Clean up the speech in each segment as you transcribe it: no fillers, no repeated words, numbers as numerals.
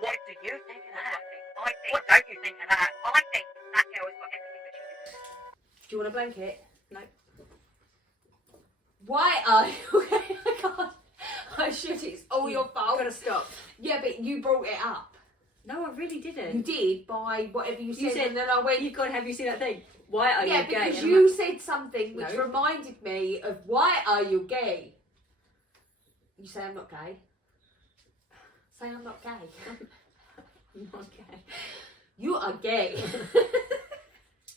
What do you think of that? What don't you think of that? I think that girl has got everything that she deserves. Do you want a blanket? No. Why are you? I can't. I should. It's all your fault. Gotta stop. Yeah, but you brought it up. No, I really You didn't. did by whatever you said, said- and then I went. You gotta have you seen that thing? Why are Yeah, you gay? because And I'm you like, said something which No. reminded me of why are you gay? You say I'm not gay. Say I'm not gay. I'm not gay. You are gay.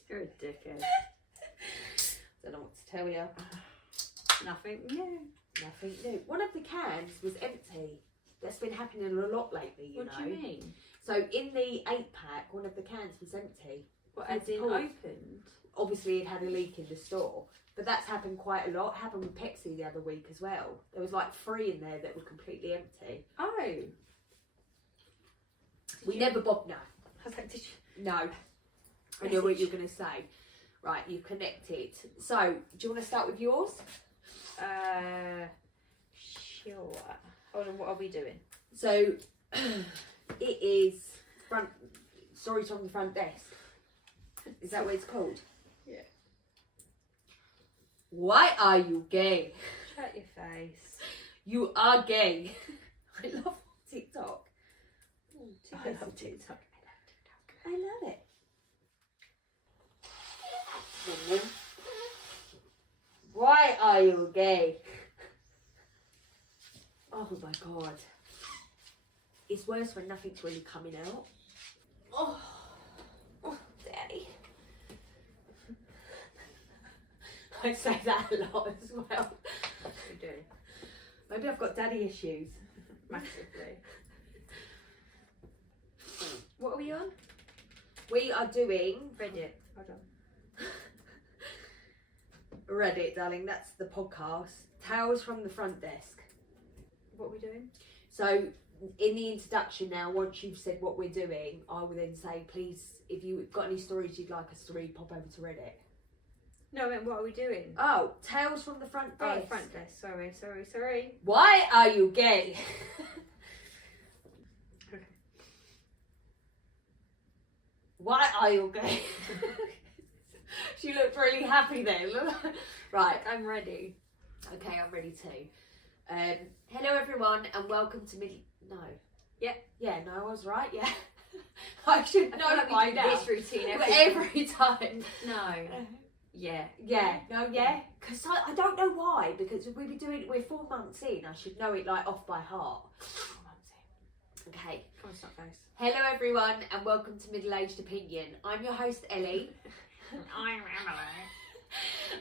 You're a dickhead. Don't know what to tell you. Nothing new. Nothing new. One of the cans was empty. That's been happening a lot lately, you What know. do you mean? So in the 8-pack, one of the cans was empty. What, as in Paul. opened? Obviously, it had a leak in the store. But that's happened quite a lot. It happened with Pepsi the other week as well. There was like 3 in there that were completely empty. Oh. We never bob. No. I was like, did you? No. I know what you're going to say. Right, you've connected. So, do you want to start with yours? Sure. Hold on, what are we doing? So, it is front. Stories from the front desk. Is that what it's called? Yeah. Why are you gay? Shut your face. You are gay. I love TikTok. I love TikTok. I love it. Why are you gay? Oh my god. It's worse when nothing's really coming out. Oh, Daddy. I say that a lot as well. You do. Maybe I've got daddy issues. Massively. What are we on? We are doing Reddit. Hold on. Reddit, darling. That's the podcast. Tales from the front desk. What are we doing? So, in the introduction now, once you've said what we're doing, I will then say, please, if you've got any stories you'd like us to read, pop over to Reddit. No, I meant what are we doing? Oh, Tales from the front desk. Oh, front desk. Sorry. Why are you gay? Why are you gay? She looked really happy then. Right. I'm ready. Okay, I'm ready too. Hello everyone and welcome to No. Yeah. Yeah, no, I was right, yeah. I should know I feel like by we do now. this routine But every every time. No. Yeah. Yeah, no, yeah. Because I don't know why, because we're 4 months in. I should know it like off by heart. 4 months in. Okay. Come on, stop face. Hello everyone and welcome to Middle Aged Opinion. I'm your host Ellie. I'm Emily.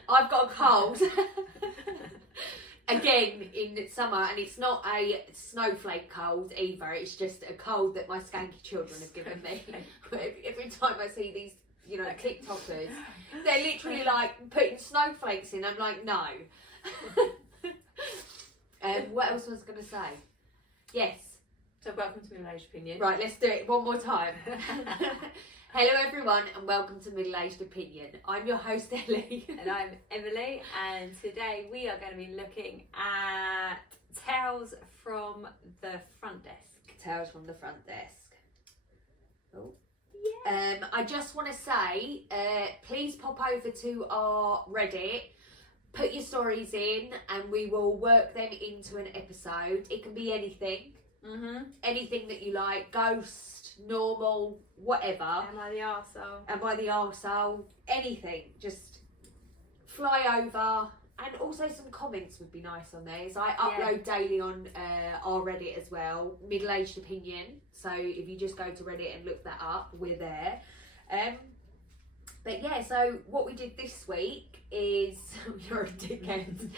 I've got a cold. Again in summer, and it's not a snowflake cold either, it's just a cold that my skanky children have given me. Every time I see these, you know, TikTokers, they're literally like putting snowflakes in. I'm like, no. What else was I going to say? Yes. So welcome to Middle Aged Opinion. Right, let's do it one more time. Hello everyone and welcome to Middle Aged Opinion. I'm your host Ellie. And I'm Emily, and today we are going to be looking at Tales from the Front Desk. Tales from the front desk. Oh. Yeah. I just want to say, please pop over to our Reddit, put your stories in, and we will work them into an episode. It can be anything. Mm-hmm. Anything that you like, ghost, normal, whatever. Am I the arsehole? Am I the arsehole? Anything. Just fly over. And also some comments would be nice on there. As I upload daily on our Reddit as well, Middle Aged Opinion. So if you just go to Reddit and look that up, we're there. But yeah, so what we did this week is, you're a dickhead,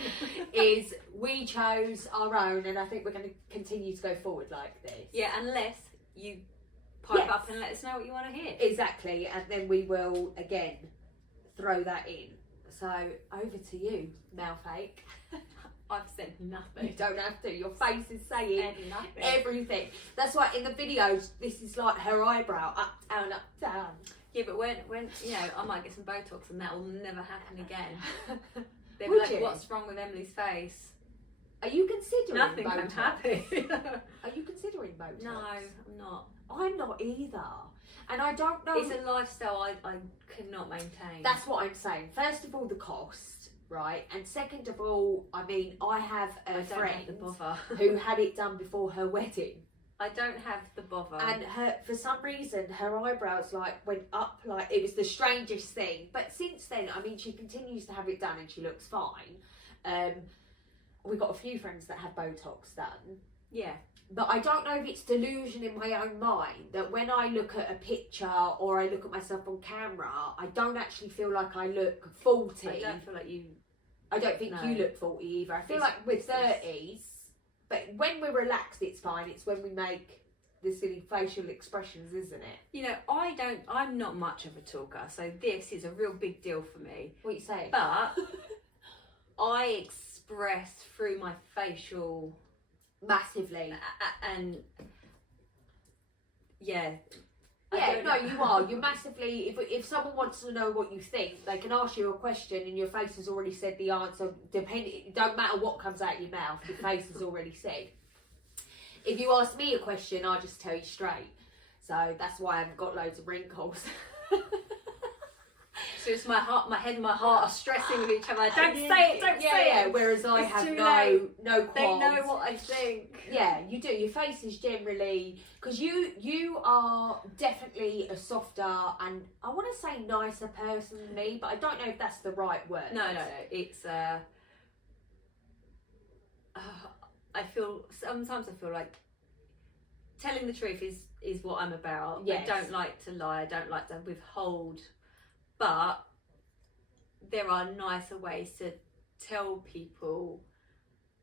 is we chose our own, and I think we're going to continue to go forward like this. Yeah, unless you pipe Yes. up and let us know what you want to hear. Exactly, and then we will, again, throw that in. So, over to you, Malfake. I've said You nothing. don't have to, your face is saying And nothing. everything. That's why in the videos, this is like her eyebrow, up, down, up, down. Yeah, but when you know, I might get some Botox and that will never happen again. They'll be Would like, you? what's wrong with Emily's face? Are you considering Nothing. Botox? I'm happy. Are you considering Botox? No, I'm not. I'm not either. And I don't know. It's a lifestyle I cannot maintain. That's what I'm saying. First of all, the cost, right? And second of all, I mean, I have I a don't friend have the bother. who had it done before her wedding. I don't have the bother. And her, for some reason, her eyebrows like went up, like it was the strangest thing. But since then, I mean, she continues to have it done and she looks fine. We've got a few friends that have Botox done. Yeah. But I don't know if it's delusion in my own mind that when I look at a picture or I look at myself on camera, I don't actually feel like I look 40. I don't feel like you. I don't think No. you look 40 either. I feel It's- like we're it's- 30s, but when we're relaxed, it's fine. It's when we make the silly facial expressions, isn't it? You know, I'm not much of a talker, so this is a real big deal for me. What are you saying? But I express through my facial Massively. and yeah. Yeah, no, you are. You're massively. If someone wants to know what you think, they can ask you a question, and your face has already said the answer. It don't matter what comes out your mouth. Your face has already said. If you ask me a question, I'll just tell you straight. So that's why I haven't got loads of wrinkles. So it's my head and my heart are stressing with each other. Don't Yeah, say it, don't yeah, say yeah. it. Whereas I It's have too no late. qualms. They know what I think. Yeah, you do. Your face is generally because you are definitely a softer and I want to say nicer person than me, but I don't know if that's the right word. No. It's I feel sometimes I feel like telling the truth is what I'm about. Yes. I don't like to lie. I don't like to withhold. But there are nicer ways to tell people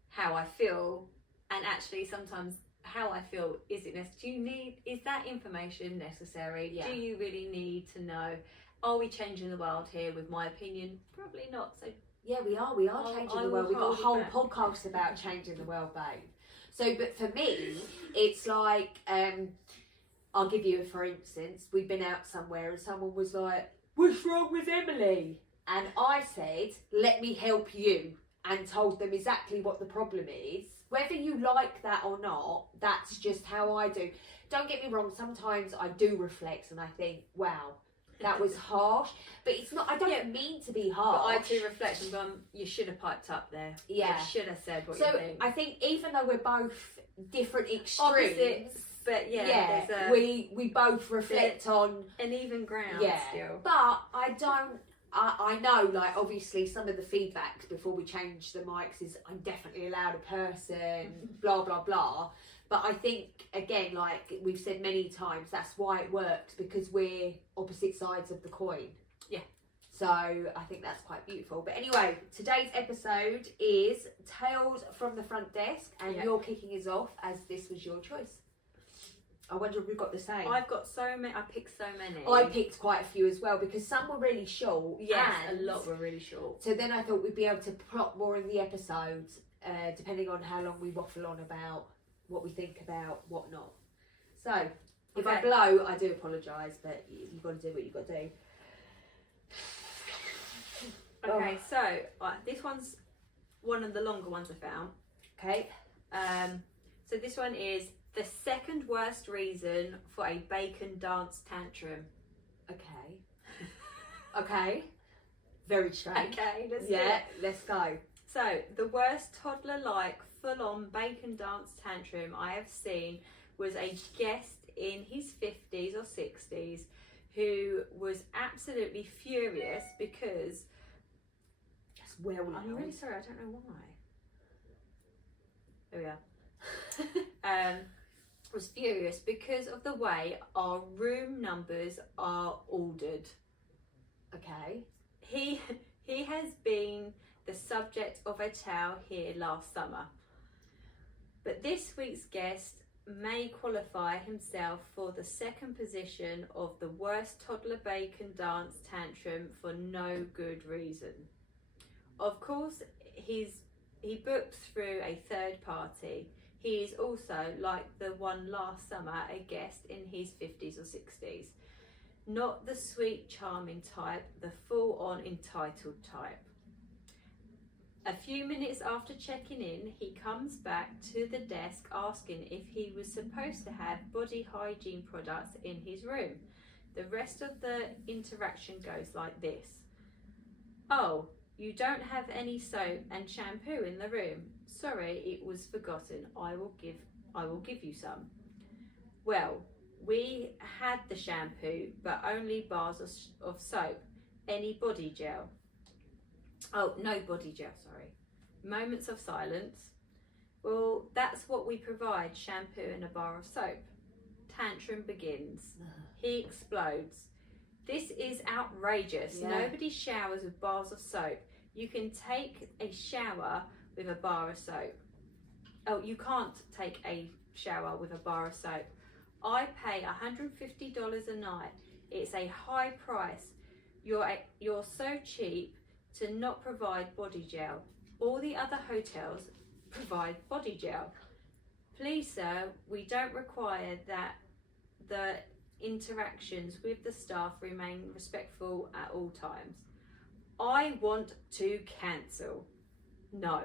how I feel, and actually sometimes how I feel is is that information necessary? Yeah. Do you really need to know? Are we changing the world here with my opinion? Probably not. So Yeah, we are changing I the world. will We've got a hold whole it back. podcast about changing the world, babe. So, but for me, it's like, I'll give you a for instance. We've been out somewhere and someone was like, "What's wrong with Emily?" And I said, "Let me help you," and told them exactly what the problem is. Whether you like that or not, that's just how I do. Don't get me wrong, sometimes I do reflect and I think, wow, that was harsh. But it's not, I don't Yeah. mean to be but harsh. I do reflect and go, you should have piped up there. Yeah. You should have said what So you think. I think even though we're both different extremes, Opposites, but yeah, there's a, we both reflect on an even ground still. But I know, like, obviously some of the feedback before we change the mics is I'm definitely a louder person, blah, blah, blah. But I think, again, like we've said many times, that's why it works, because we're opposite sides of the coin. Yeah. So I think that's quite beautiful. But anyway, today's episode is Tales from the Front Desk, and Yeah. you're kicking us off as this was your choice. I wonder if we've got the same. I've got so many. I picked so many. I picked quite a few as well because some were really short. Yes, and a lot were really short. So then I thought we'd be able to plot more in the episodes, depending on how long we waffle on about what we think about whatnot. So if I Okay. blow, I do apologise, but you've got to do what you've got to do. Okay, so this one's one of the longer ones I found. Okay. So this one is the second worst reason for a bacon dance tantrum. Okay. Okay. Very strange. Okay, let's do Yeah, it. let's go. So, the worst toddler-like full-on bacon dance tantrum I have seen was a guest in his 50s or 60s who was absolutely furious because... That's well loud. I'm really sorry, I don't know why. There we are. Was furious because of the way our room numbers are ordered. Okay. He has been the subject of a tale here last summer. But this week's guest may qualify himself for the second position of the worst toddler bacon dance tantrum for no good reason. Of course, he booked through a third party. He is also, like the one last summer, a guest in his 50s or 60s. Not the sweet, charming type, the full-on entitled type. A few minutes after checking in, he comes back to the desk asking if he was supposed to have body hygiene products in his room. The rest of the interaction goes like this. Oh, you don't have any soap and shampoo in the room. Sorry, it was forgotten. I will give you some. Well, we had the shampoo, but only bars of soap. Any body gel? Oh, no body gel, sorry. Moments of silence. Well, that's what we provide, shampoo and a bar of soap. Tantrum begins. He explodes. This is outrageous. Yeah. Nobody showers with bars of soap. You can take a shower with a bar of soap. Oh, you can't take a shower with a bar of soap. I pay $150 a night. It's a high price. You're so cheap to not provide body gel. All the other hotels provide body gel. Please, sir, we don't require that the interactions with the staff remain respectful at all times. I want to cancel. No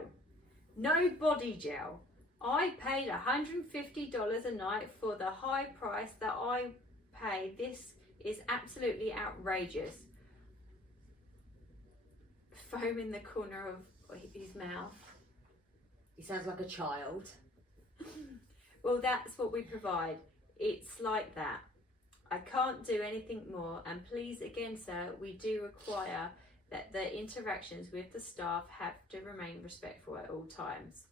body gel. I paid $150 a night for the high price that I pay. This is absolutely outrageous. Foam in the corner of his mouth. He sounds like a child. Well, that's what we provide. It's like that. I can't do anything more, and please again, sir, we do require that the interactions with the staff have to remain respectful at all times.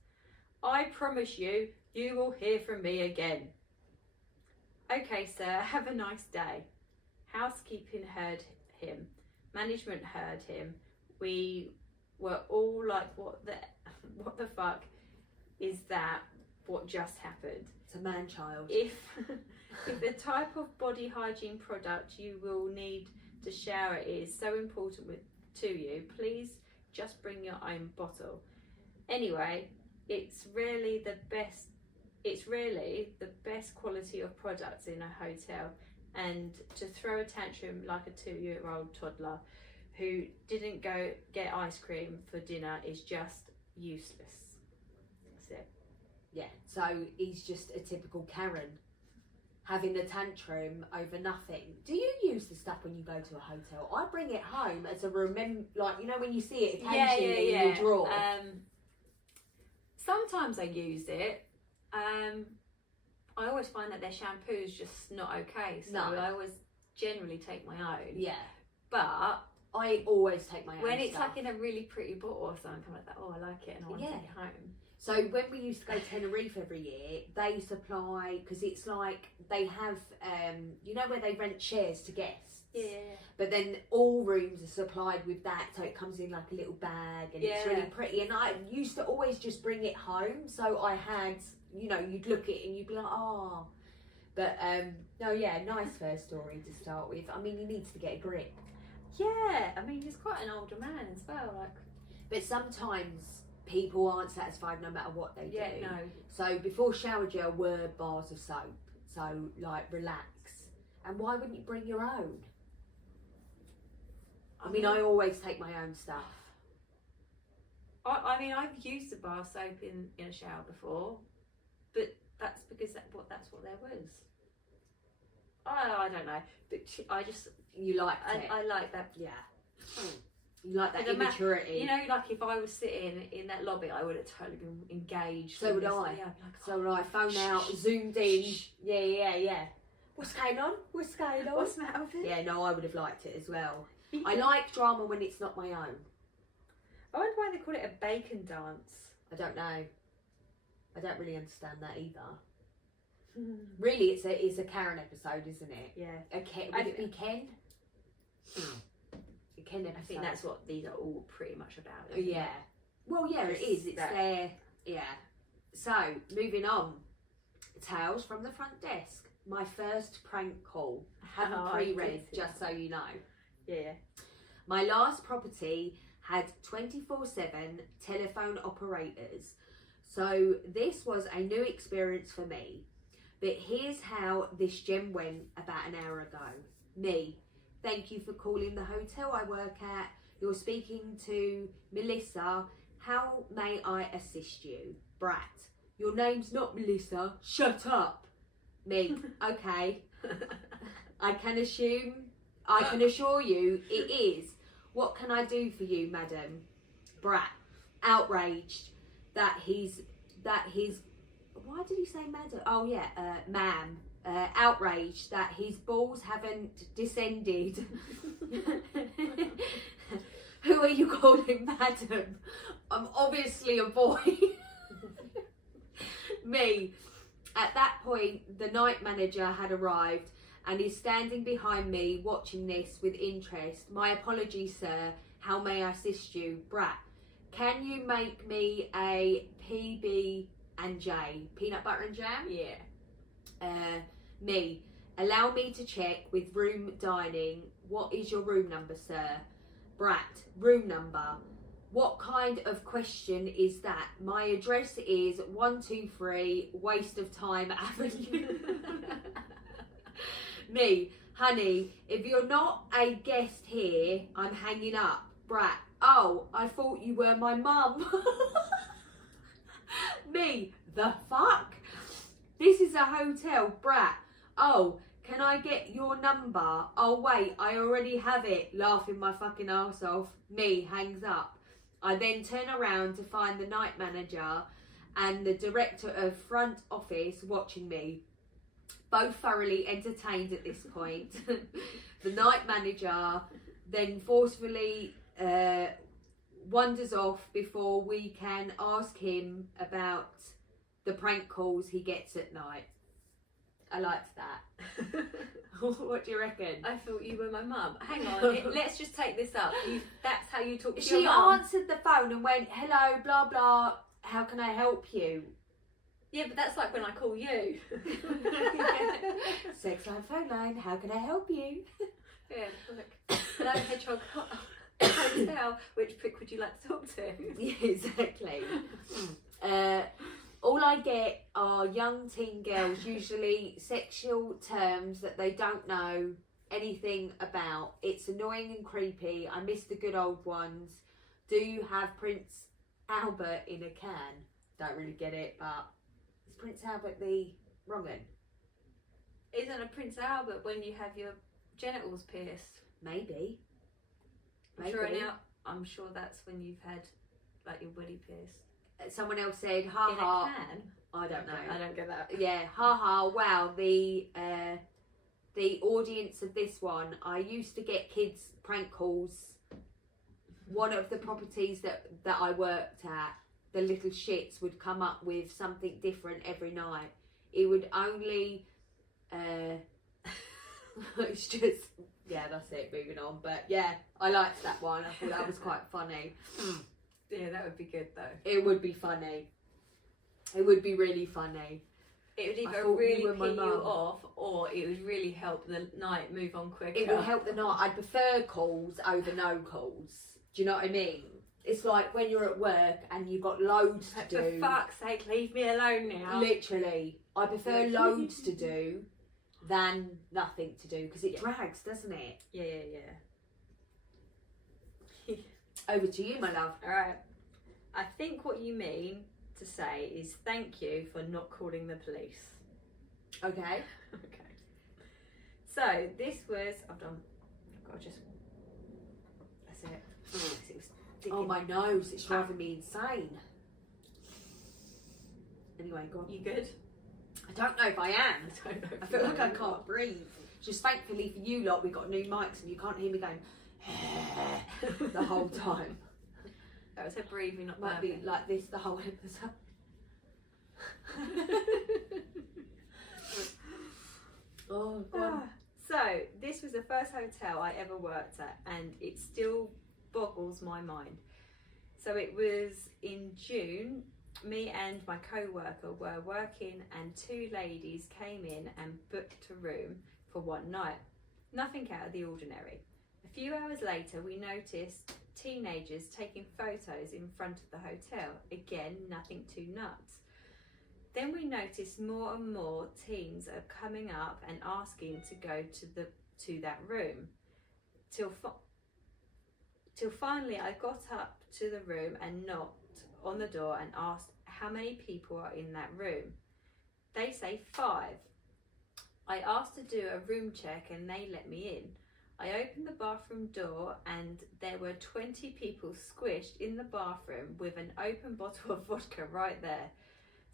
I promise you, you will hear from me again. Okay, sir, have a nice day. Housekeeping heard him. Management heard him. We were all like, what the fuck is that? What just happened? It's a man-child. If the type of body hygiene product you will need to shower is so important to you, please just bring your own bottle. Anyway, it's really the best quality of products in a hotel, and to throw a tantrum like a 2-year-old toddler who didn't go get ice cream for dinner is just useless. That's it. Yeah, so he's just a typical Karen, having a tantrum over nothing. Do you use the stuff when you go to a hotel? I bring it home as a like, you know, when you see it occasionally in your drawer. Sometimes I use it. I always find that their shampoo is just not okay, so No. I always generally take my own. Yeah, But I always take my own when it's stuff. like in a really pretty bottle or something, I'm like that, oh, I like it and I want to Yeah. take it home. So when we used to go to Tenerife every year, they supply, because it's like they have, you know, where they rent chairs to guests. Yeah. But then all rooms are supplied with that, so it comes in like a little bag and it's really pretty. And I used to always just bring it home, so I had, you know, you'd look at it and you'd be like, oh. But no, yeah, nice first story to start with. I mean, he needs to get a grip. Yeah, I mean, he's quite an older man as well. Like, but sometimes people aren't satisfied no matter what they do. yeah, no. So before shower gel were bars of soap. So like, relax. And why wouldn't you bring your own? I mean, I always take my own stuff. I mean, I've used a bar of soap in a shower before, but that's because that's what there was. I don't know, but I just You liked it. I like that. Yeah. You like that And the immaturity. You know, like if I was sitting in that lobby, I would have totally been engaged. So would in this. I. Yeah, I'd be like, So would I. Phone out, zoomed in. Yeah. What's going on? What's going on? What's the matter with it? Yeah, no, I would have liked it as well. I like drama when it's not my own. I wonder why they call it a bacon dance. I don't know. I don't really understand that either. Really, it's a Karen episode, isn't it? Yeah. A Ken, would it be Ken? A Ken episode. I think that's what these are all pretty much about. Oh, yeah. Well, yeah, it is. It's their... Yeah. So, moving on. Tales from the front desk. My first prank call. I haven't pre-read, just so you know. Yeah. My last property had 24/7 telephone operators. So this was a new experience for me. But here's how this gem went about an hour ago. Me. Thank you for calling the hotel I work at. You're speaking to Melissa. How may I assist you? Brat. Your name's not Melissa. Shut up. Me. Okay. I can assure you it is. What can I do for you, madam? Brat. Outraged that his why did he say madam? Oh yeah, ma'am. Outraged that his balls haven't descended. Who are you calling madam? I'm obviously a boy. Me. At that point, the night manager had arrived and is standing behind me watching this with interest. My apologies, sir. How may I assist you? Brat. Can you make me a PB and J? Peanut butter and jam? Yeah. Me. Allow me to check with room dining. What is your room number, sir? Brat. Room number. What kind of question is that? My address is 123 Waste of Time Avenue. Me. Honey, if you're not a guest here, I'm hanging up. Brat. Oh, I thought you were my mum. Me. The fuck? This is a hotel. Brat. Oh, can I get your number? Oh wait, I already have it. Laughing my fucking arse off. Me. Hangs up. I then turn around to find the night manager and the director of front office watching me. Both thoroughly entertained at this point. The night manager then forcefully wanders off before we can ask him about the prank calls he gets at night. I liked that. What do you reckon? I thought you were my mum. Hang on, let's just take this up. That's how you talk to She your mum. answered the phone and went, hello, blah, blah, how can I help you? Yeah, but that's like when I call you. Sex line, phone line, how can I help you? Yeah, look. Hello, Hedgehog Hotel. Which prick would you like to talk to? Yeah, exactly. All I get are young teen girls, usually sexual terms that they don't know anything about. It's annoying and creepy. I miss the good old ones. Do you have Prince Albert in a can? Don't really get it, but is Prince Albert the wrong one? Isn't a Prince Albert when you have your genitals pierced? Maybe. I'm sure that's when you've had like your willy pierced. Someone else said, ha In ha. a can? I don't know. I don't get that. Yeah, ha ha. Wow, the audience of this one. I used to get kids prank calls. One of the properties that I worked at, the little shits would come up with something different every night. It would only it's just, yeah, that's it, moving on. But yeah, I liked that one. I thought that was quite funny. Yeah, that would be good though. It would be funny. It would be really funny. It would I either thought really you were my pee you mum. off, or it would really help the night move on quicker. It will help the night. I'd prefer calls over no calls. Do you know what I mean? It's like when you're at work and you've got loads to do. For fuck's sake, leave me alone now. Literally, I prefer loads to do than nothing to do because it Yeah. drags, doesn't it? Yeah. Over to you, my love. Alright. I think what you mean to say is thank you for not calling the police. Okay. Okay. So this was I've got to just that's it. It was Oh, digging. my nose, it's driving me insane. Anyway, go on. You good? I don't know if I am. I don't know. I feel like I can't breathe. Just thankfully for you lot, we've got new mics and you can't hear me going the whole time. That was her breathing, not Might be burping. like this the whole episode. Oh, God. So this was the first hotel I ever worked at, and it still boggles my mind. So it was in June. Me and my co-worker were working, and two ladies came in and booked a room for one night. Nothing out of the ordinary. A few hours later, we noticed teenagers taking photos in front of the hotel. Again, nothing too nuts. Then we noticed more and more teens are coming up and asking to go to that room. Till finally I got up to the room and knocked on the door and asked how many people are in that room. They say 5. I asked to do a room check and they let me in. I opened the bathroom door and there were 20 people squished in the bathroom with an open bottle of vodka right there.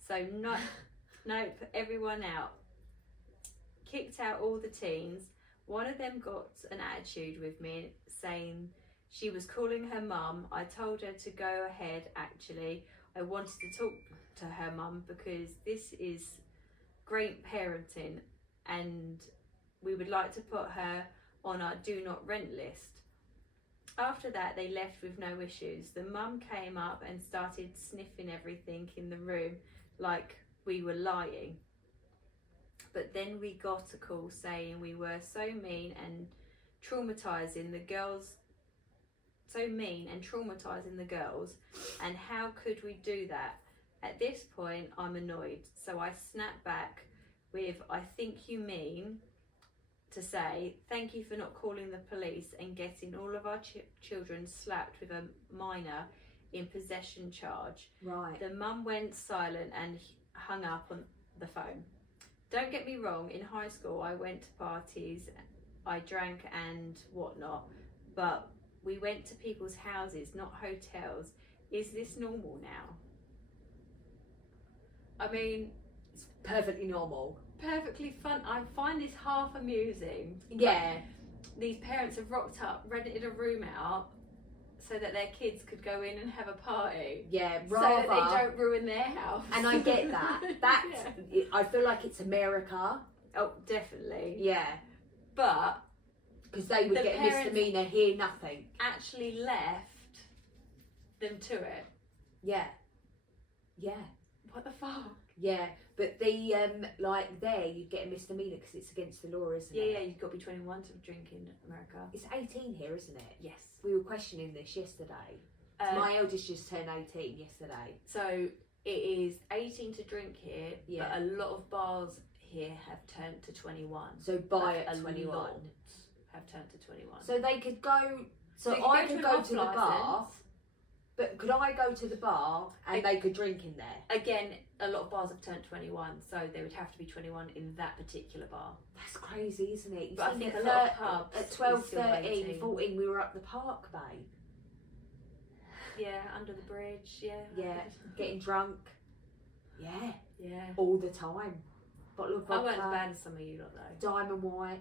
So nope, everyone out. Kicked out all the teens. One of them got an attitude with me, saying she was calling her mum. I told her to go ahead, actually. I wanted to talk to her mum because this is great parenting and we would like to put her on our do not rent list. After that, they left with no issues. The mum came up and started sniffing everything in the room like we were lying. But then we got a call saying we were so mean and traumatizing the girls, and how could we do that? At this point, I'm annoyed, so I snap back with, I think you mean to say, thank you for not calling the police and getting all of our children slapped with a minor in possession charge. Right. The mum went silent and hung up on the phone. Don't get me wrong, in high school I went to parties, I drank and whatnot, but we went to people's houses, not hotels. Is this normal now? I mean, It's perfectly normal. perfectly fun. I find this half amusing. Yeah. These parents have rocked up, rented a room out so that their kids could go in and have a party. Yeah, So rather. that they don't ruin their house. And I get that. That's. Yeah. I feel like it's America. Oh, definitely. Yeah. But Because they would The get a parents- misdemeanor, hear nothing. actually left them to it. Yeah. Yeah. What the fuck? Yeah. But the like there you'd get a misdemeanor because it's against the law, isn't Yeah, it? yeah, you've got to be 21 to drink in America. It's 18 here, isn't it? Yes. We were questioning this yesterday. My eldest just turned 18 yesterday. So it is 18 to drink here, Yeah. but a lot of bars here have turned to 21. So by Like at a 21. lot have turned to 21. So they could go. So you I can could an go off to the bar. licence. But could I go to the bar and they could drink in there? Again, a lot of bars have turned 21, so they would have to be 21 in that particular bar. That's crazy, isn't it? You But I think at a lot of pubs at is 12, still 13, 18. 14, we were up the park, babe. Yeah, under the bridge, yeah. Yeah, getting drunk. Yeah, Yeah. all the time. Bottle of I weren't as vodka, bad as some of you lot though. diamond white.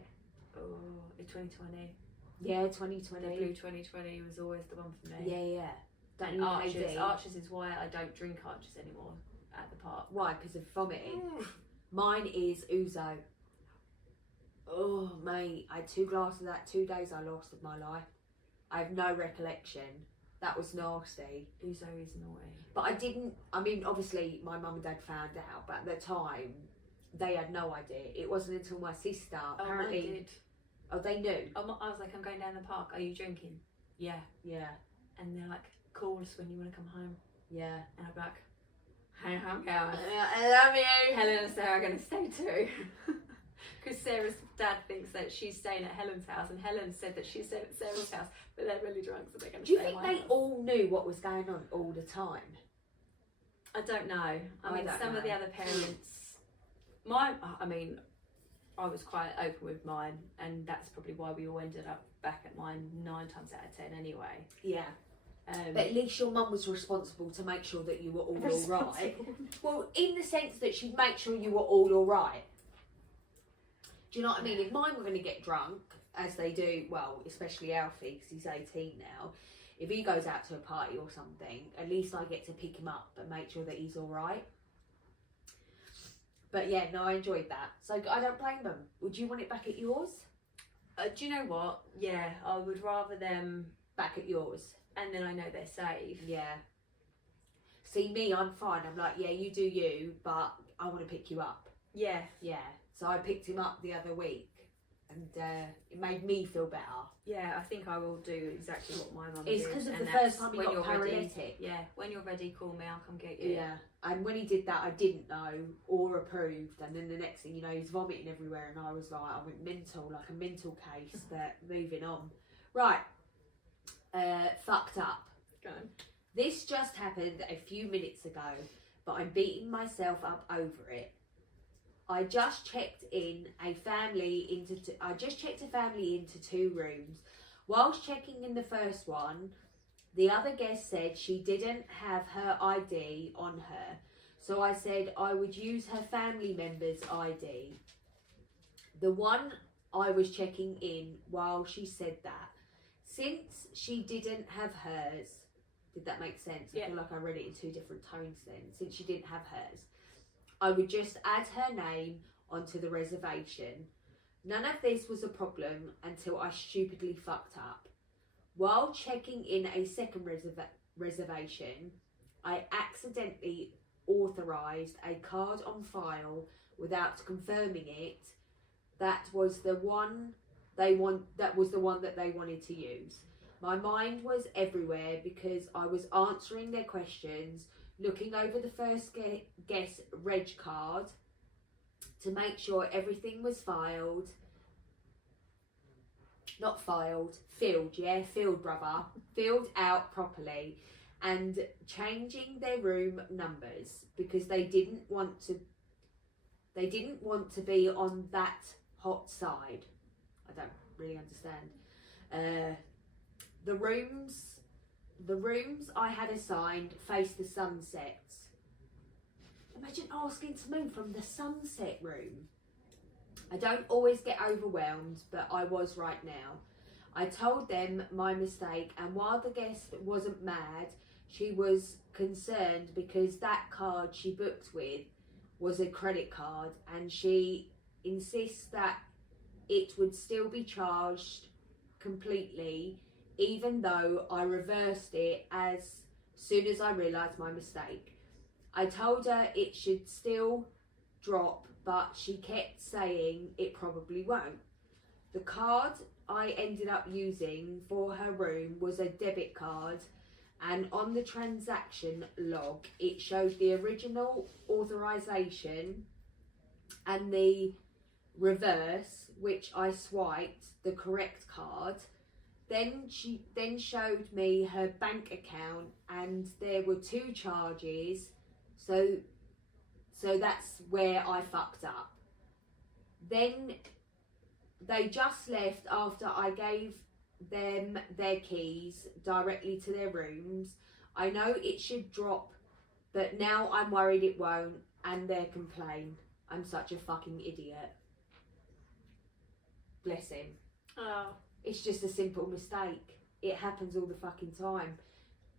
Oh, it's 2020. Yeah, The 2020. blue 2020 was always the one for me. Yeah, yeah. Don't And you Archers. KD? Archers is why I don't drink Archers anymore at the park. Why? Because of vomiting. Mine is Ouzo. Oh, mate. I had 2 glasses of that 2 days I lost of my life. I have no recollection. That was nasty. Uzo is naughty. But I didn't, I mean, obviously my mum and dad found out, but at the time, they had no idea. It wasn't until my sister, Oh, apparently, I did. oh, they knew. I was like, I'm going down the park. Are you drinking? Yeah. Yeah, And they're like, call us when you want to come home. yeah. And I'm like, hey, I'm going. I love you. Helen and Sarah are going to stay too. Because Sarah's dad thinks that she's staying at Helen's house, and Helen said that she's staying at Sarah's house, but they're really drunk, so they're going to Do you stay think at my they house. all knew what was going on all the time? I don't know. I mean, don't some of the know. other parents, I was quite open with mine, and that's probably why we all ended up back at mine 9 times out of 10 anyway. Yeah. But at least your mum was responsible to make sure that you were all right. Responsible. Well, in the sense that she'd make sure you were all right. Do you know what I mean? If mine were going to get drunk, as they do, well, especially Alfie, because he's 18 now, if he goes out to a party or something, at least I get to pick him up and make sure that he's all right. But yeah, no, I enjoyed that. So I don't blame them. Would you want it back at yours? Do you know what? Yeah, I would rather them, Back at yours. and then I know they're safe. Yeah. See, me, I'm fine. I'm like, yeah, you do you, but I want to pick you up. Yeah. Yeah. So I picked him up the other week, and it made me feel better. Yeah, I think I will do exactly what my mum It's did. because of and the that's first time he when got you're ready. paralytic. Yeah, when you're ready, call me, I'll come get you. Yeah. And when he did that, I didn't know or approved. And then the next thing you know, he's vomiting everywhere, and I was like, I went mental, like a mental case. But moving on. Right. Fucked up. Go on. This just happened a few minutes ago, but I'm beating myself up over it. I just checked a family into 2 rooms. Whilst checking in the first one, the other guest said she didn't have her ID on her. So I said I would use her family member's ID. The one I was checking in while she said that. Since she didn't have hers, did that make sense? Yeah. I feel like I read it in 2 different tones then. Since she didn't have hers, I would just add her name onto the reservation. None of this was a problem until I stupidly fucked up. While checking in a second reservation, I accidentally authorised a card on file without confirming it. That was the one that they wanted to use. My mind was everywhere because I was answering their questions, looking over the first guest reg card to make sure everything was filled, filled out properly, and changing their room numbers because they didn't want to be on that hot side. I don't really understand. The rooms I had assigned faced the sunsets. Imagine asking to move from the sunset room. I don't always get overwhelmed, but I was right now. I told them my mistake, and while the guest wasn't mad, she was concerned because that card she booked with was a credit card, and she insists that it would still be charged completely, even though I reversed it as soon as I realised my mistake. I told her it should still drop, but she kept saying it probably won't. The card I ended up using for her room was a debit card, and on the transaction log it showed the original authorisation and the reverse, which I swiped the correct card. Then she showed me her bank account, and there were 2 charges, so that's where I fucked up. Then they just left after I gave them their keys directly to their rooms. I know it should drop, but now I'm worried it won't, and their complain. I'm such a fucking idiot. Bless him. Oh. It's just a simple mistake. It happens all the fucking time.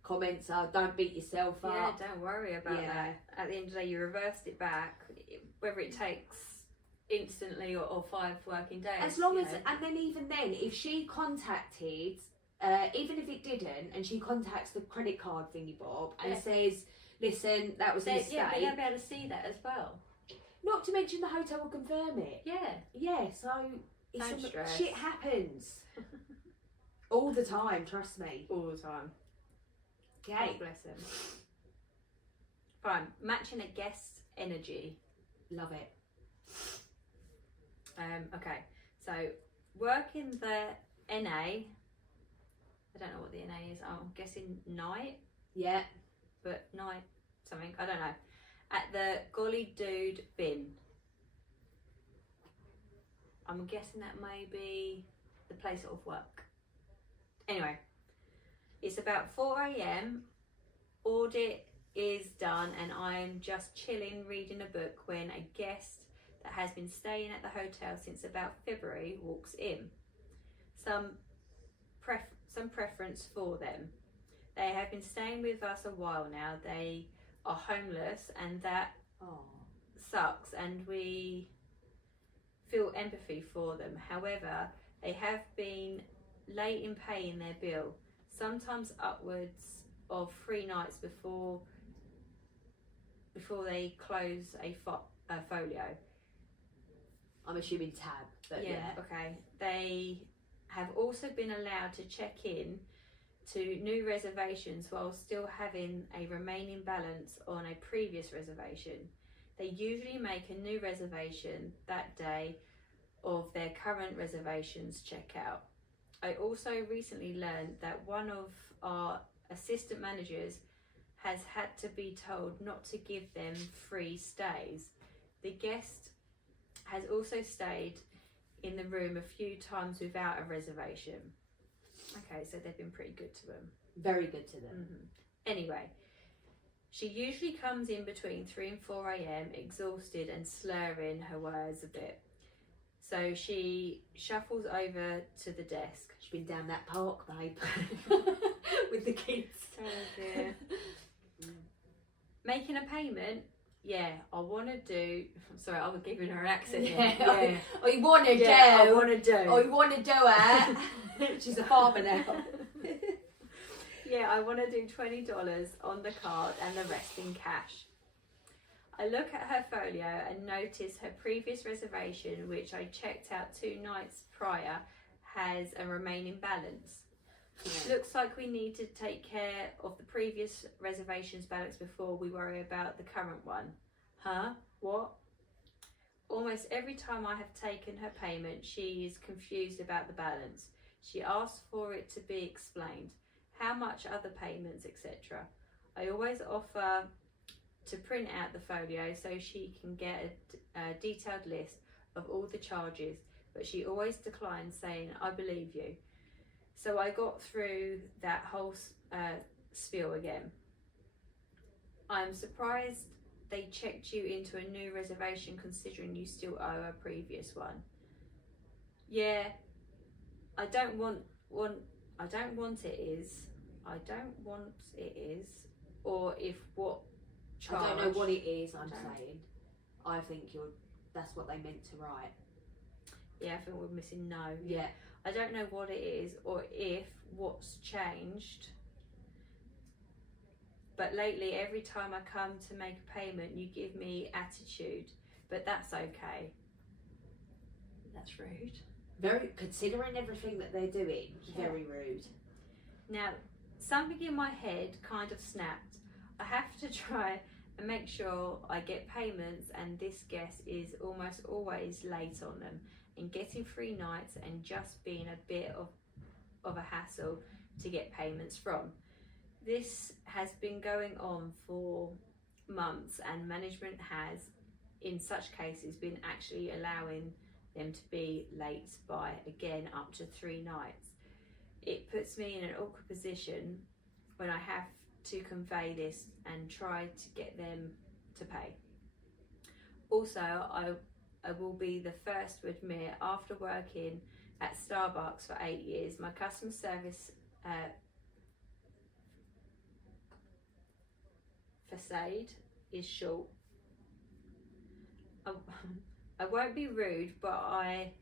Comments are, don't beat yourself up. Yeah, don't worry about that. At the end of the day, you reversed it back, whether it takes instantly or 5 working days. As long as, and then even then, if she contacted, even if it didn't, and she contacts the credit card thingy bob and says, listen, that was a mistake. Yeah, but they'll be able to see that as well. Not to mention the hotel will confirm it. Yeah. Yeah, so Don't stress. shit happens. All the time, trust me. All the time. Okay. God bless him. Fine. Matching a guest's energy. Love it. Okay. So work in the NA. I don't know what the NA is. I'm guessing night. Yeah. But night something. I don't know. At the Golly Dude bin. I'm guessing that may be the place of work. Anyway, it's about 4 a.m. Audit is done, and I'm just chilling reading a book when a guest that has been staying at the hotel since about February walks in. Some preference for them. They have been staying with us a while now. They are homeless, and that sucks, and we feel empathy for them. However, they have been late in paying their bill, sometimes upwards of 3 nights before they close a folio. I'm assuming tab, but yeah. Okay. They have also been allowed to check in to new reservations while still having a remaining balance on a previous reservation. They usually make a new reservation that day of their current reservation's checkout. I also recently learned that one of our assistant managers has had to be told not to give them free stays. The guest has also stayed in the room a few times without a reservation. Okay, so they've been pretty good to them. Very good to them. Anyway, she usually comes in between 3 and 4 a.m, exhausted and slurring her words a bit. So she shuffles over to the desk. She's been down that park, babe, with the kids. Oh dear. Making a payment? Yeah, I want to do. Sorry, I was giving her an accent. Yeah. Oh, you want to do? I want to do. Oh, you want to do it? She's a farmer now. Yeah, I want to do $20 on the card and the rest in cash. I look at her folio and notice her previous reservation, which I checked out 2 nights prior, has a remaining balance. Yeah. Looks like we need to take care of the previous reservation's balance before we worry about the current one. Huh? What? Almost every time I have taken her payment, she is confused about the balance. She asks for it to be explained. How much other payments, etc. I always offer to print out the folio so she can get a detailed list of all the charges, but she always declines, saying, I believe you. So I got through that whole spiel again. I'm surprised they checked you into a new reservation considering you still owe a previous one. Yeah, I don't want it is, or if what charge. I don't know what it is. I'm don't. saying. I think that's what they meant to write. Yeah, I think we're missing no. Yeah. I don't know what it is or if what's changed. But lately, every time I come to make a payment, you give me attitude. But that's okay. That's rude. Very, considering everything that they're doing, Yeah. very rude. Now, something in my head kind of snapped. I have to try and make sure I get payments, and this guest is almost always late on them, and getting 3 nights and just being a bit of a hassle to get payments from. This has been going on for months, and management has, in such cases, been actually allowing them to be late by, again, up to 3 nights. It puts me in an awkward position when I have to convey this and try to get them to pay. Also, I will be the first to admit, after working at Starbucks for 8 years, my customer service facade is short. I won't be rude, but I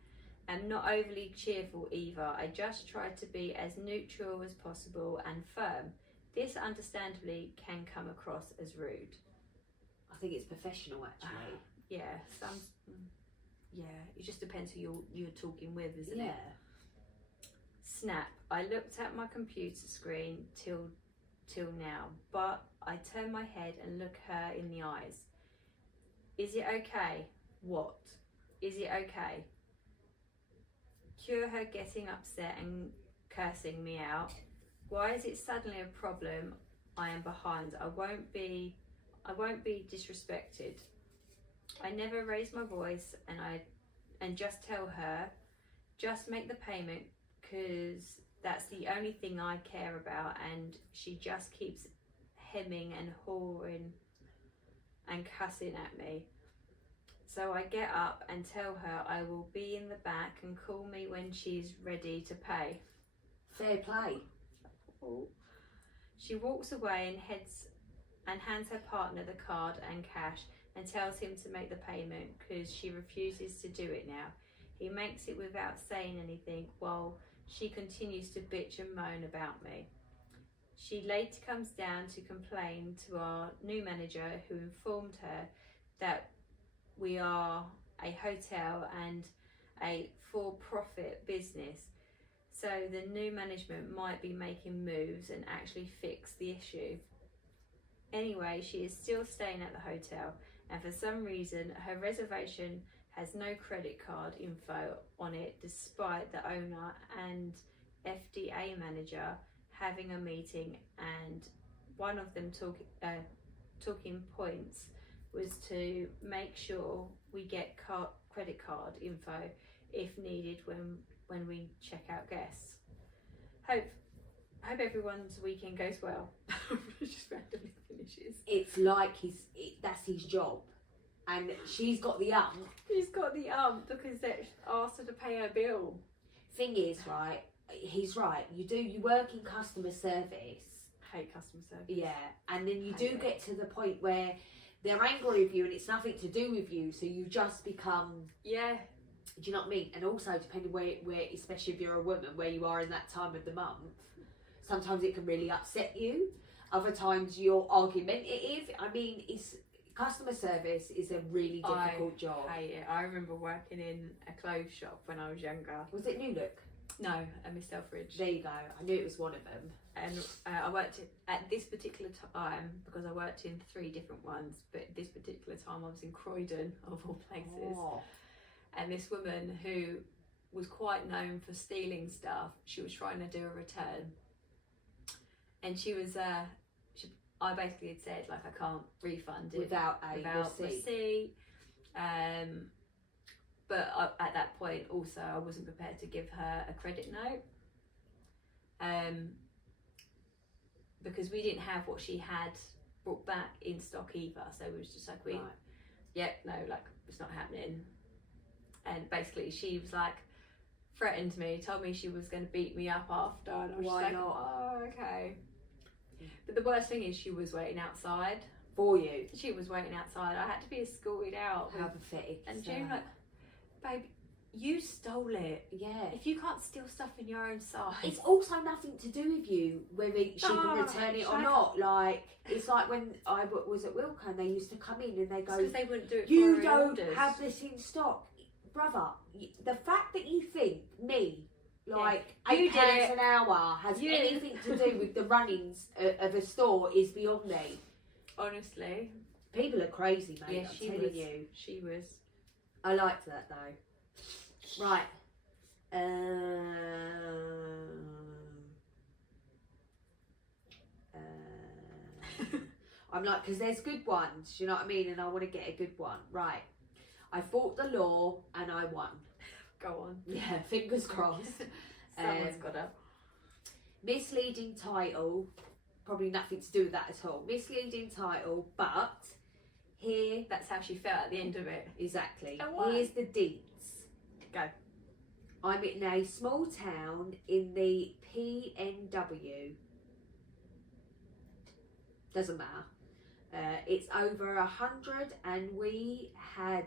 am not overly cheerful either. I just try to be as neutral as possible and firm. This understandably can come across as rude. I think it's professional, actually. Yeah, it just depends who you're talking with, isn't Yeah. it? Snap. I looked at my computer screen till now, but I turn my head and look her in the eyes. Is it okay? What? Is it okay? Cue her getting upset and cursing me out. Why is it suddenly a problem? I am behind. I won't be disrespected. I never raise my voice, and just tell her, just make the payment, because that's the only thing I care about, and she just keeps hemming and hawing and cussing at me. So I get up and tell her I will be in the back and call me when she's ready to pay. Fair play. She walks away and hands her partner the card and cash and tells him to make the payment because she refuses to do it now. He makes it without saying anything while she continues to bitch and moan about me. She later comes down to complain to our new manager, who informed her that we are a hotel and a for-profit business, so the new management might be making moves and actually fix the issue. Anyway, she is still staying at the hotel, and for some reason her reservation has no credit card info on it, despite the owner and FDA manager having a meeting, and one of them talking points was to make sure we get credit card info if needed when we check out guests. Hope everyone's weekend goes well. Just randomly finishes. It's like that's his job, and she's got the She's got the because they asked her to pay her bill. Thing is, right, he's right. You work in customer service. Hate customer service. Yeah, and then you do get to the point where they're angry with you and it's nothing to do with you, so you just become. Yeah. Do you know what I mean? And also, depending where, especially if you're a woman, where you are in that time of the month, sometimes it can really upset you. Other times you're argumentative. I mean, customer service is a really difficult job. I hate it. I remember working in a clothes shop when I was younger. Was it New Look? No, a Miss Selfridge. There you go. I knew it was one of them. And I worked at this particular time, because I worked in 3 different ones, but this particular time I was in Croydon, of all places. Oh. And this woman who was quite known for stealing stuff, she was trying to do a return. And she was, I basically had said, like, I can't refund it Without receipt. But at that point also I wasn't prepared to give her a credit note. Because we didn't have what she had brought back in stock either. So it was just like, it's not happening. And basically she was like, threatened me, told me she was going to beat me up after. And I was Why like, not? oh, okay. But the worst thing is she was waiting outside. For you. She was waiting outside. I had to be escorted out. How pathetic. And is June that? like, babe, you stole it. Yeah. If you can't steal stuff in your own size. It's also nothing to do with you whether she can return it or not. Like, it's like when I was at Wilco and they used to come in and they go, because they wouldn't do it you for don't orders. have this in stock. Brother, the fact that you think me, like, You £8 did it. an hour has anything to do with the runnings of a store is beyond me. Honestly. People are crazy, mate. Yeah, I'm she telling was. you. She was. I liked that though. Right. I'm like, because there's good ones, you know what I mean? And I want to get a good one. Right. I fought the law and I won. Go on. Yeah, fingers crossed. Someone's got to. Misleading title. Probably nothing to do with that at all. Misleading title, but here. That's how she felt at the end of it. Exactly. I won. Here's the deets. Go. I'm in a small town in the PNW. Doesn't matter. It's over 100, and we have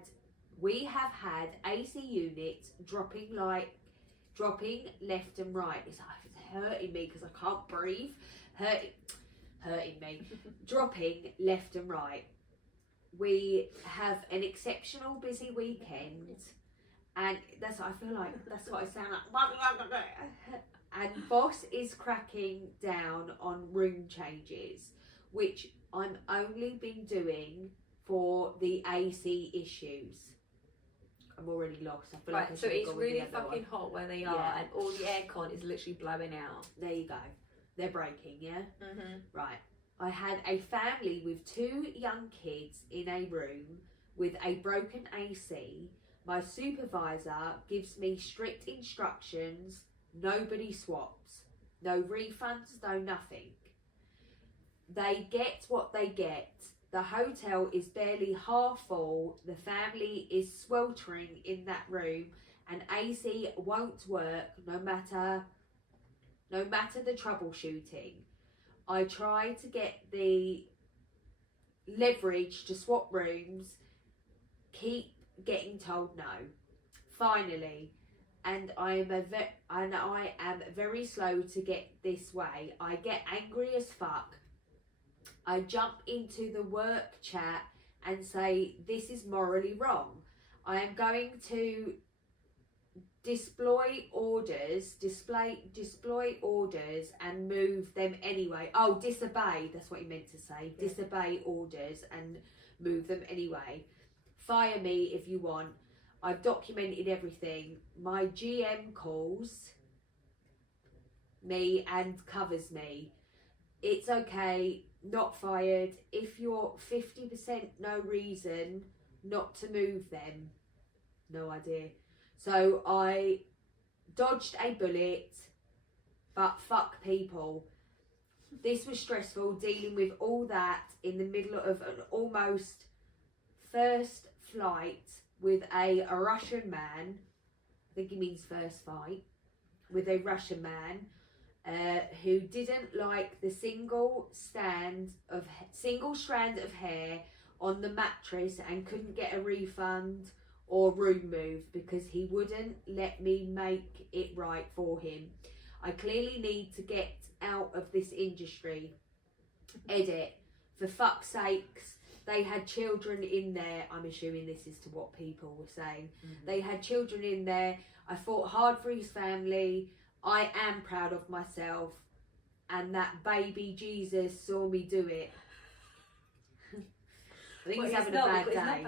had AC units dropping left and right. It's hurting me because I can't breathe. Hurting me. Dropping left and right. We have an exceptional busy weekend, and that's what I feel like. That's what I sound like. And boss is cracking down on room changes, which I'm only been doing for the AC issues. I'm already lost. I feel like I So should have it's gone with really the other fucking one. hot where they are, Yeah. and all the aircon is literally blowing out. There you go. They're breaking, yeah? Mm-hmm. Right. I had a family with 2 young kids in a room with a broken AC. My supervisor gives me strict instructions. Nobody swaps. No refunds, no nothing. They get what they get. The hotel is barely half full. The family is sweltering in that room, and AC won't work no matter the troubleshooting. I try to get the leverage to swap rooms, keep getting told no. Finally, and I am very slow to get this way. I get angry as fuck. I jump into the work chat and say, this is morally wrong. I am going to display orders and move them anyway. Oh, disobey, that's what you meant to say. Yeah. Disobey orders and move them anyway. Fire me if you want. I've documented everything. My GM calls. me and covers me. It's okay, not fired. If you're 50% no reason not to move them, no idea. So I dodged a bullet, but fuck people. This was stressful, dealing with all that in the middle of an almost first flight with a Russian man. I think he means first fight, with a Russian man who didn't like the single strand of hair on the mattress and couldn't get a refund or room move because he wouldn't let me make it right for him. I clearly need to get out of this industry. Edit. For fuck's sakes, they had children in there. I'm assuming this is to what people were saying. Mm-hmm. They had children in there. I fought hard for his family. I am proud of myself. And that baby Jesus saw me do it. I think he's having a bad day.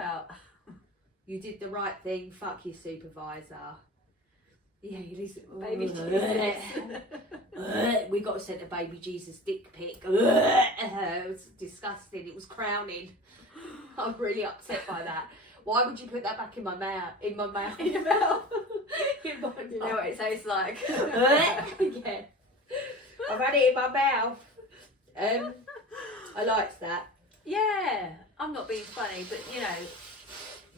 You did the right thing. Fuck your supervisor. Yeah, you listen. Baby Jesus. We got sent a baby Jesus dick pic. It was disgusting. It was crowning. I'm really upset by that. Why would you put that back in my mouth? In my mouth. In your mouth. In my mouth. You know what it tastes like? Yeah. I've had it in my mouth. I liked that. Yeah, I'm not being funny, but you know,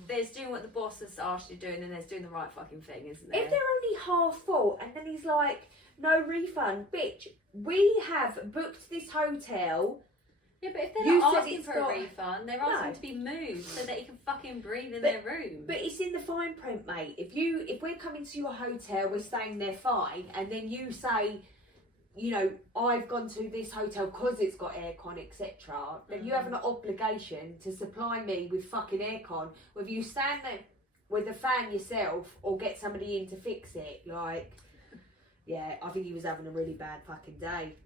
there's doing what the boss has asked you to do, and then there's doing the right fucking thing, isn't there? If they're only half full, and then he's like, no refund, bitch, we have booked this hotel. Yeah, but if they're not asking for a refund, they're asking to be moved so that you can fucking breathe in their room. But it's in the fine print, mate. If we're coming to your hotel, we're staying there fine, and then you say, you know, I've gone to this hotel because it's got aircon, etc., then you have an obligation to supply me with fucking aircon, whether you stand there with a fan yourself or get somebody in to fix it. Like, yeah, I think he was having a really bad fucking day.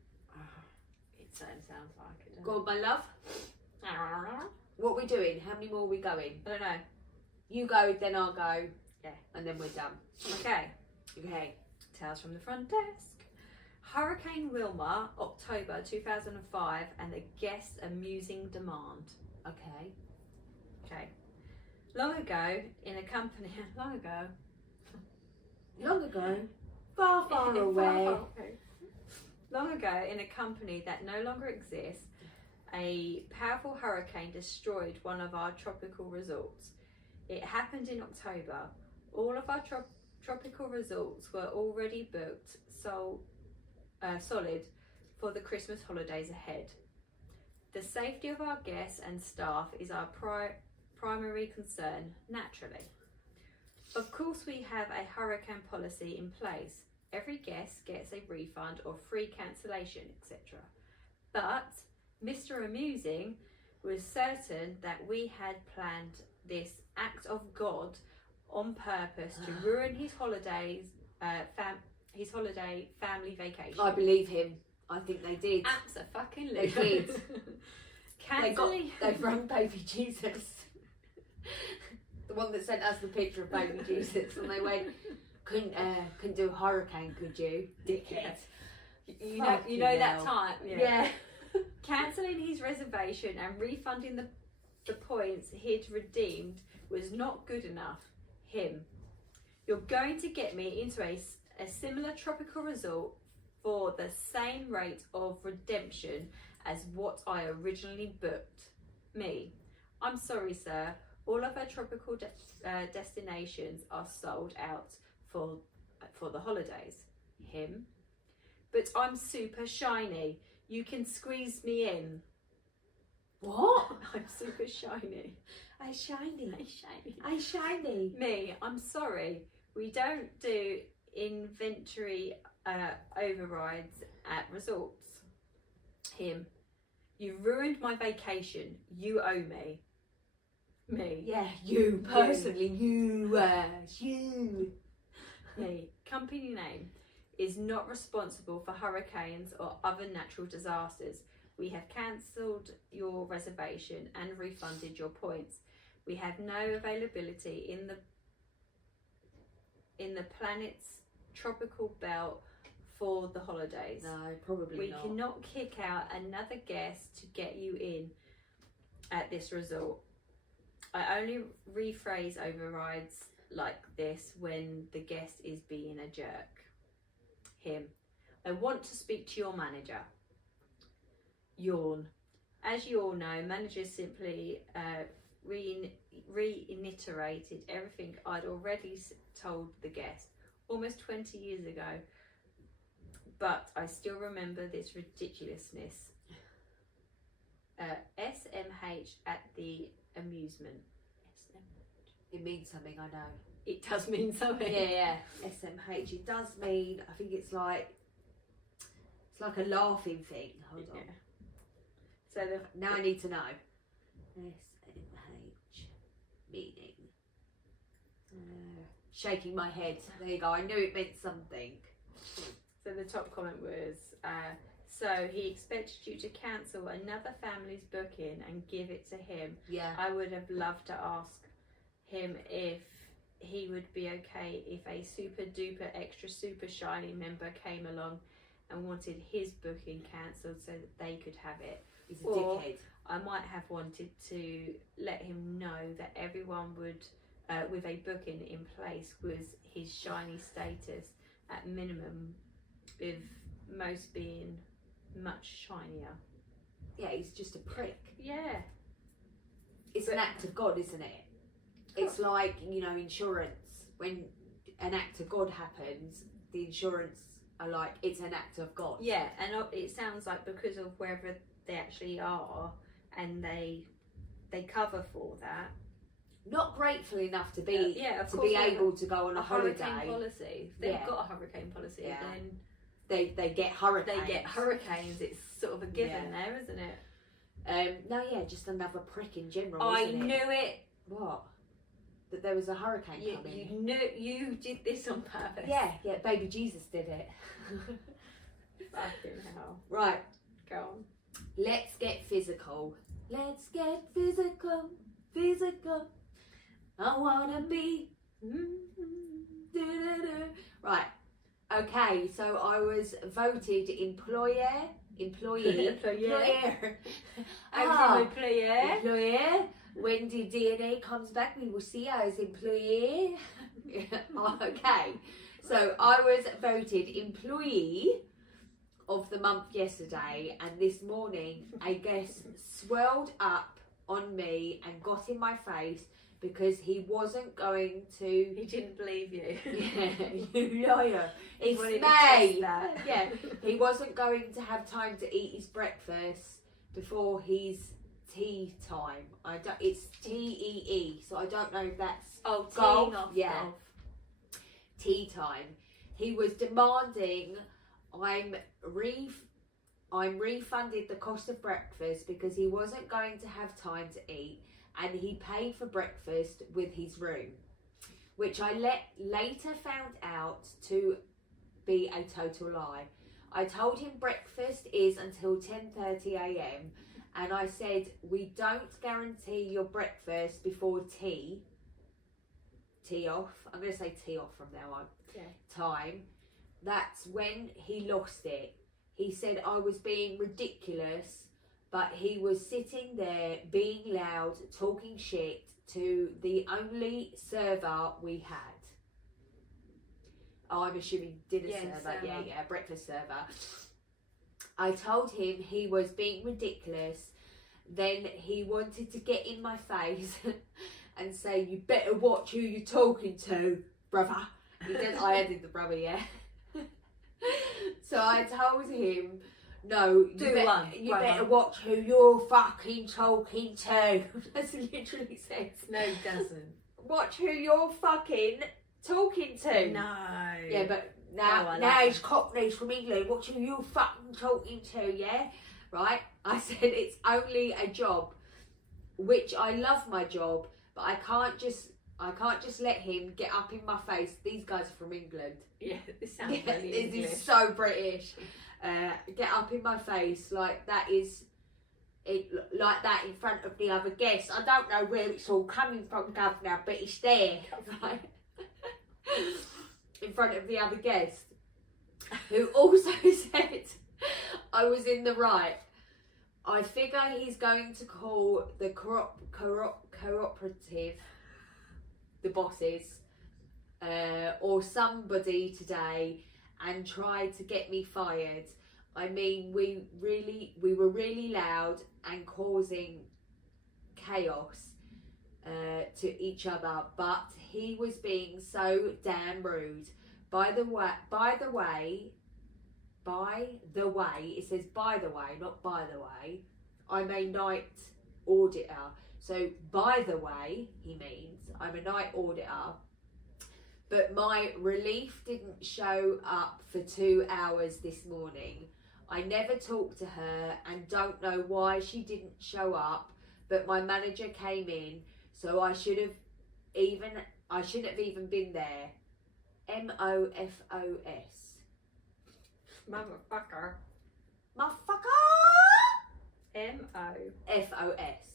It certainly sounds like it. Go on, my love. What are we doing? How many more are we going? I don't know. You go, then I'll go. Yeah. And then we're done. Okay. Okay. Tales from the front desk. Hurricane Wilma, October 2005, and the guest amusing demand. Okay. Okay. Long ago, in a company... Long ago, far, far away. Long ago, in a company that no longer exists, a powerful hurricane destroyed one of our tropical resorts. It happened in October. All of our tropical resorts were already booked, solid for the Christmas holidays ahead. The safety of our guests and staff is our primary concern, naturally. Of course, we have a hurricane policy in place. Every guest gets a refund or free cancellation, etc. But Mr. Amusing was certain that we had planned this act of God on purpose to ruin his holiday family vacation. I believe him. I think they did. Absolutely. They did. Cancelling. They've rung baby Jesus. The one that sent us the picture of baby Jesus, and they went, couldn't do a hurricane, could you, dickhead? You know that time. Yeah. Cancelling his reservation and refunding the points he'd redeemed was not good enough. Him. You're going to get me into a similar tropical resort for the same rate of redemption as what I originally booked. Me. I'm sorry, sir. All of our tropical destinations are sold out for the holidays. Him. But I'm super shiny. You can squeeze me in. What? I'm super shiny. I'm shiny. I'm shiny. I'm shiny. Me. I'm sorry. We don't do inventory overrides at resorts. Him. You ruined my vacation. You owe me. Me. Yeah, you personally. You. Me. Company name is not responsible for hurricanes or other natural disasters. We have cancelled your reservation and refunded your points. We have no availability in the planet's tropical belt for the holidays. No, probably We not. cannot kick out another guest to get you in at this resort. I only rephrase overrides like this when the guest is being a jerk. Him. I want to speak to your manager. Yawn. As you all know, managers simply reiterated everything I'd already told the guest almost 20 years ago, but I still remember this ridiculousness. SMH at the amusement. SMH. It means something, I know. It does mean something. Yeah. SMH. It does mean, I think it's like a laughing thing. Hold on. Yeah. So Now I need to know. SMH meaning. Shaking my head. There you go. I knew it meant something. So the top comment was, so he expected you to cancel another family's booking and give it to him. Yeah. I would have loved to ask him if he would be okay if a super duper extra super shiny member came along and wanted his booking cancelled so that they could have it. He's a Or dickhead. I might have wanted to let him know that everyone would, with a booking in place, was his shiny status at minimum, with most being much shinier. Yeah, he's just a prick. Yeah. It's an act of God, isn't it? It's like, you know, insurance. When an act of God happens, the insurance are like, it's an act of God. Yeah, and it sounds like because of wherever they actually are, and they cover for that. Not grateful enough to be of to course be they have able to go on a hurricane holiday. policy. If they've Yeah. got a hurricane policy, Yeah. then They get hurricanes. they get hurricanes. It's sort of a given Yeah. there, isn't it? No, yeah, just another prick in general. I isn't knew it? it. What? That there was a hurricane You coming. knew you did this on purpose. Yeah, baby Jesus did it. Fucking hell. Right, Go on. let's get physical. Let's get physical, physical. I wanna be. Right. Okay, so I was voted employee. Employer. Ah, Employer. employer. When the DNA comes back, we will see her as employee. Okay, so I was voted employee of the month yesterday, and this morning a guest swirled up on me and got in my face because he wasn't going to. He didn't believe you. Yeah, you liar. It's wanted to May. test that. Yeah, he wasn't going to have time to eat his breakfast before his tea time. It's TEE, so I don't know if that's Oh, golf. teeing off. Yeah, Golf. tea time. He was demanding I'm refunded the cost of breakfast because he wasn't going to have time to eat, and he paid for breakfast with his room, which I later found out to be a total lie. I told him breakfast is until 10:30 a.m. and I said we don't guarantee your breakfast before tea off. I'm going to say tea off from now on. Yeah. Time. That's when he lost it. He said I was being ridiculous, but he was sitting there being loud, talking shit to the only server we had. Oh, I'm assuming dinner server. Yeah, breakfast server. I told him he was being ridiculous. Then he wanted to get in my face and say, "You better watch who you're talking to, brother." He said I added the brother, yeah. So I told him, "No, you better watch who you're fucking talking to." That's literally says. No, it doesn't. Watch who you're fucking talking to. No. Yeah, but Oh, I now, like now that. he's Cockneys from England. Watch who you fucking talking to, yeah? Right? I said it's only a job, which I love my job, but I can't just let him get up in my face. These guys are from England. Yeah, this sounds Yeah, really this English. is so British. Get up in my face like that is it, like that in front of the other guests. I don't know where it's all coming from, Governor, but it's there, right? In front of the other guest. who also said I was in the right. I figure he's going to call the cooperative, the bosses, or somebody today and try to get me fired. I mean, we were really loud and causing chaos to each other, but he was being so damn rude. By the way, it says by the way, not by the way, I'm a night auditor. So by the way, he means I'm a night auditor. But my relief didn't show up for 2 hours this morning. I never talked to her and don't know why she didn't show up, but my manager came in, so I shouldn't have even been there. MOFOS. Motherfucker. Motherfucker! MOFOS.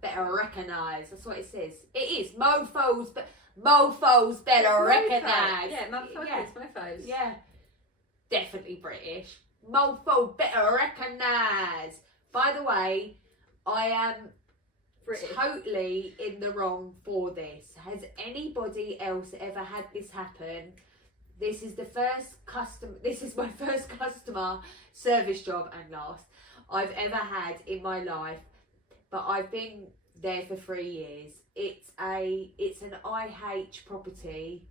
Better recognise. That's what it says. It is. Mofos better recognise. Yeah, motherfuckers, Yeah. mofos. Yeah. Definitely British. Mofo better recognise. By the way, I am British. totally in the wrong for this. Has anybody else ever had this happen? This is my first customer service job and last I've ever had in my life, but I've been there for 3 years. It's an IH property.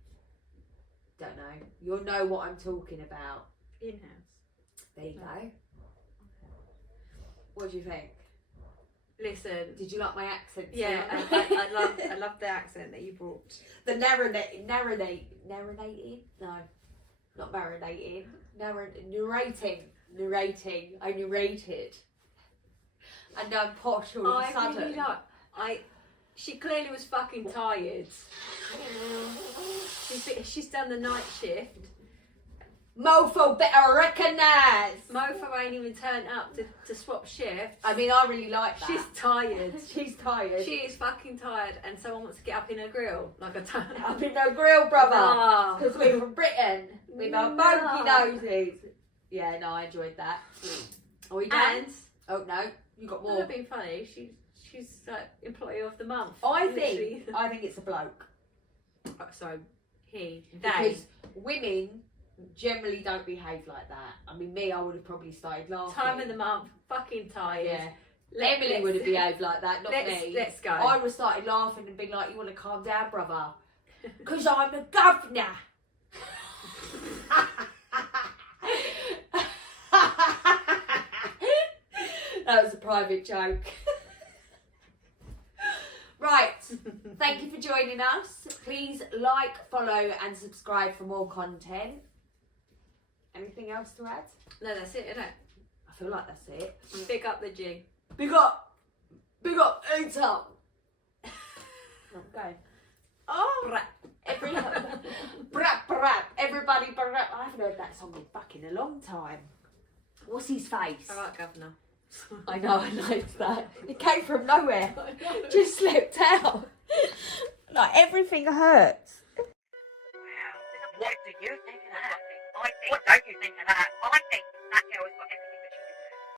Don't know. You'll know what I'm talking about. In-house. There you go. What do you think? Listen. Did you like my accent? Yeah, I love the accent that you brought. The narrating? No, not marinating. Narrating. I narrated. And now I'm posh all of a sudden. Really like. She clearly was fucking tired. She's done the night shift. Mofo better recognise. Mofo ain't even turned up to swap shifts. I mean, I really like that. She's tired. She's tired. She is fucking tired, and someone wants to get up in her grill like a ton. Up in no grill, brother. Ah. Because we're from Britain. With our No. monkey noses. Yeah, no, I enjoyed that. Are we done? And Oh no, you got more more. being funny, she's like employee of the month. I Literally. think it's a bloke. So they. Because women generally don't behave like that. I mean, me, I would have probably started laughing. Time of the month, fucking tired. Yeah. Let's- Emily would have behaved like that, not let's, me. Let's go. I would have started laughing and been like, you want to calm down, brother? Because I'm a governor. That was a private joke. Right, thank you for joining us. Please like, follow and subscribe for more content. Anything else to add? No, that's it, isn't it? I feel like that's it. Pick up the G. Big up, eat up. Okay. Oh, everybody, I haven't heard that song in fucking a long time. What's his face? All right, Governor. I know, I liked that. It came from nowhere. Just slipped out. Like everything hurts. Wow. What do you think of that? What don't you think of that? I think that girl has got everything